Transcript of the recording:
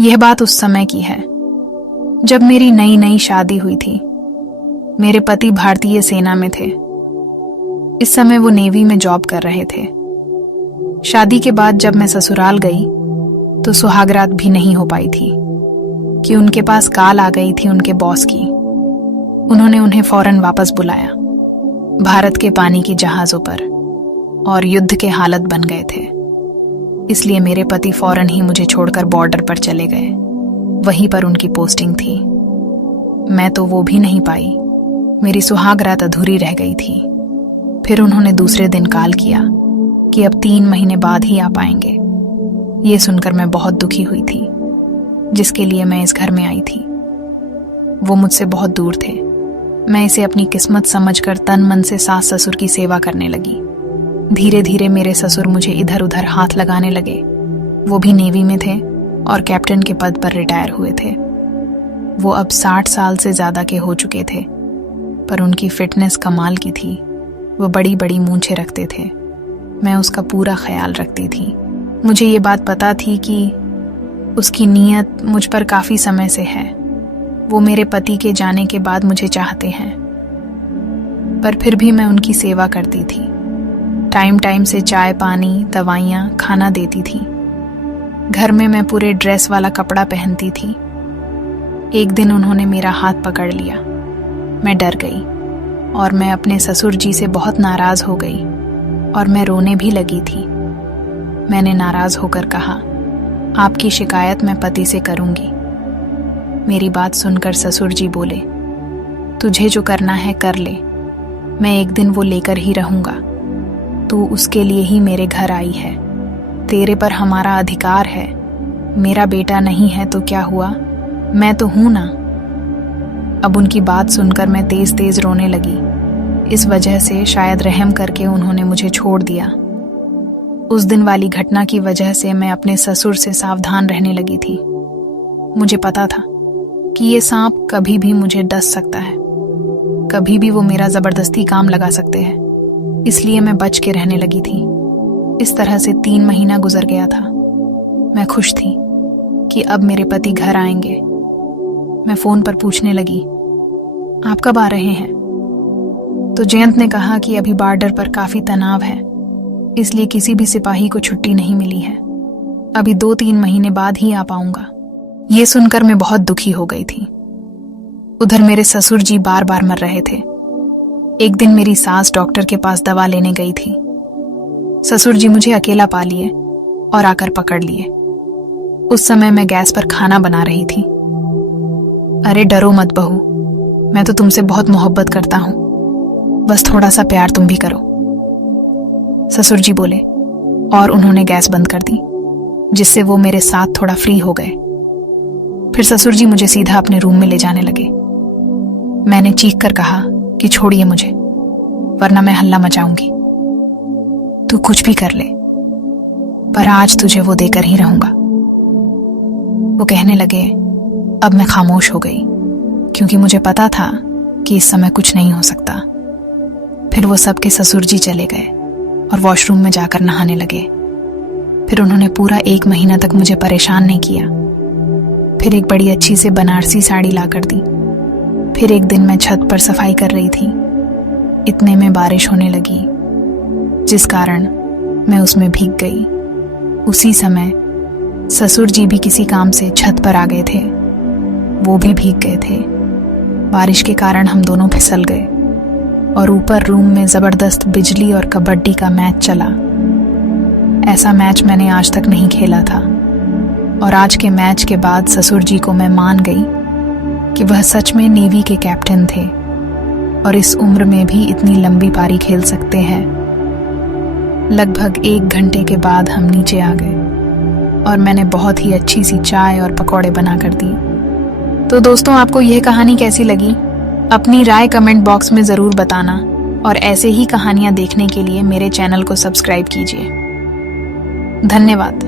यह बात उस समय की है जब मेरी नई नई शादी हुई थी। मेरे पति भारतीय सेना में थे। इस समय वो नेवी में जॉब कर रहे थे। शादी के बाद जब मैं ससुराल गई तो सुहागरात भी नहीं हो पाई थी कि उनके पास कॉल आ गई थी उनके बॉस की। उन्होंने उन्हें फौरन वापस बुलाया भारत के पानी की जहाजों पर, और युद्ध के हालत बन गए थे। इसलिए मेरे पति फौरन ही मुझे छोड़कर बॉर्डर पर चले गए। वहीं पर उनकी पोस्टिंग थी। मैं तो वो भी नहीं पाई। मेरी सुहागरात अधूरी रह गई थी। फिर उन्होंने दूसरे दिन कॉल किया कि अब 3 महीने बाद ही आ पाएंगे। ये सुनकर मैं बहुत दुखी हुई थी, जिसके लिए मैं इस घर में आई थी। वो मुझसे बहुत दूर थे। मैं इसे अपनी किस्मत समझकर तन मन से सास ससुर की सेवा करने लगी। धीरे धीरे मेरे ससुर मुझे इधर उधर हाथ लगाने लगे। वो भी नेवी में थे और कैप्टन के पद पर रिटायर हुए थे। वो अब 60 साल से ज्यादा के हो चुके थे, पर उनकी फिटनेस कमाल की थी। वो बड़ी बड़ी मूंछें रखते थे। मैं उसका पूरा ख्याल रखती थी। मुझे ये बात पता थी कि उसकी नीयत मुझ पर काफी समय से है। वो मेरे पति के जाने के बाद मुझे चाहते हैं, पर फिर भी मैं उनकी सेवा करती थी। टाइम टाइम से चाय पानी दवाइयाँ खाना देती थी। घर में मैं पूरे ड्रेस वाला कपड़ा पहनती थी। एक दिन उन्होंने मेरा हाथ पकड़ लिया। मैं डर गई और मैं अपने ससुर जी से बहुत नाराज हो गई और मैं रोने भी लगी थी। मैंने नाराज होकर कहा, आपकी शिकायत मैं पति से करूंगी। मेरी बात सुनकर ससुर जी बोले, तुझे जो करना है कर ले, मैं एक दिन वो लेकर ही रहूंगा। तू उसके लिए ही मेरे घर आई है। तेरे पर हमारा अधिकार है। मेरा बेटा नहीं है तो क्या हुआ, मैं तो हूं ना। अब उनकी बात सुनकर मैं तेज तेज रोने लगी। इस वजह से शायद रहम करके उन्होंने मुझे छोड़ दिया। उस दिन वाली घटना की वजह से मैं अपने ससुर से सावधान रहने लगी थी। मुझे पता था कि ये सांप कभी भी मुझे डस सकता है, कभी भी वो मेरा जबरदस्ती काम लगा सकते हैं। इसलिए मैं बच के रहने लगी थी। इस तरह से 3 महीना गुजर गया था। मैं खुश थी कि अब मेरे पति घर आएंगे। मैं फोन पर पूछने लगी, आप कब आ रहे हैं? तो जयंत ने कहा कि अभी बॉर्डर पर काफी तनाव है, इसलिए किसी भी सिपाही को छुट्टी नहीं मिली है। अभी 2-3 महीने बाद ही आ पाऊंगा। ये सुनकर मैं बहुत दुखी हो गई थी। उधर मेरे ससुर जी बार बार मर रहे थे। एक दिन मेरी सास डॉक्टर के पास दवा लेने गई थी। ससुर जी मुझे अकेला पा लिए और आकर पकड़ लिए। उस समय मैं गैस पर खाना बना रही थी। अरे डरो मत बहू, मैं तो तुमसे बहुत मोहब्बत करता हूं, बस थोड़ा सा प्यार तुम भी करो, ससुर जी बोले, और उन्होंने गैस बंद कर दी, जिससे वो मेरे साथ थोड़ा फ्री हो गए। फिर ससुर जी मुझे सीधा अपने रूम में ले जाने लगे। मैंने चीख कर कहा कि छोड़िए मुझे, वरना मैं हल्ला मचाऊंगी। तू कुछ भी कर ले, पर आज तुझे वो देकर ही रहूंगा। वो कहने लगे। अब मैं खामोश हो गई, क्योंकि मुझे पता था कि इस समय कुछ नहीं हो सकता। फिर वो सबके ससुर जी चले गए और वॉशरूम में जाकर नहाने लगे। फिर उन्होंने पूरा 1 महीना तक मुझे परेशान नहीं किया। फिर एक बड़ी अच्छी से बनारसी साड़ी ला कर दी। फिर एक दिन मैं छत पर सफाई कर रही थी। इतने में बारिश होने लगी, जिस कारण मैं उसमें भीग गई। उसी समय ससुर जी भी किसी काम से छत पर आ गए थे। वो भी भीग गए थे। बारिश के कारण हम दोनों फिसल गए और ऊपर रूम में जबरदस्त बिजली और कबड्डी का मैच चला। ऐसा मैच मैंने आज तक नहीं खेला था, और आज के मैच के बाद ससुर जी को मैं मान गई कि वह सच में नेवी के कैप्टन थे और इस उम्र में भी इतनी लंबी पारी खेल सकते हैं। लगभग 1 घंटे के बाद हम नीचे आ गए और मैंने बहुत ही अच्छी सी चाय और पकौड़े बना कर दिए। तो दोस्तों, आपको यह कहानी कैसी लगी? अपनी राय कमेंट बॉक्स में जरूर बताना, और ऐसे ही कहानियां देखने के लिए मेरे चैनल को सब्सक्राइब कीजिए। धन्यवाद।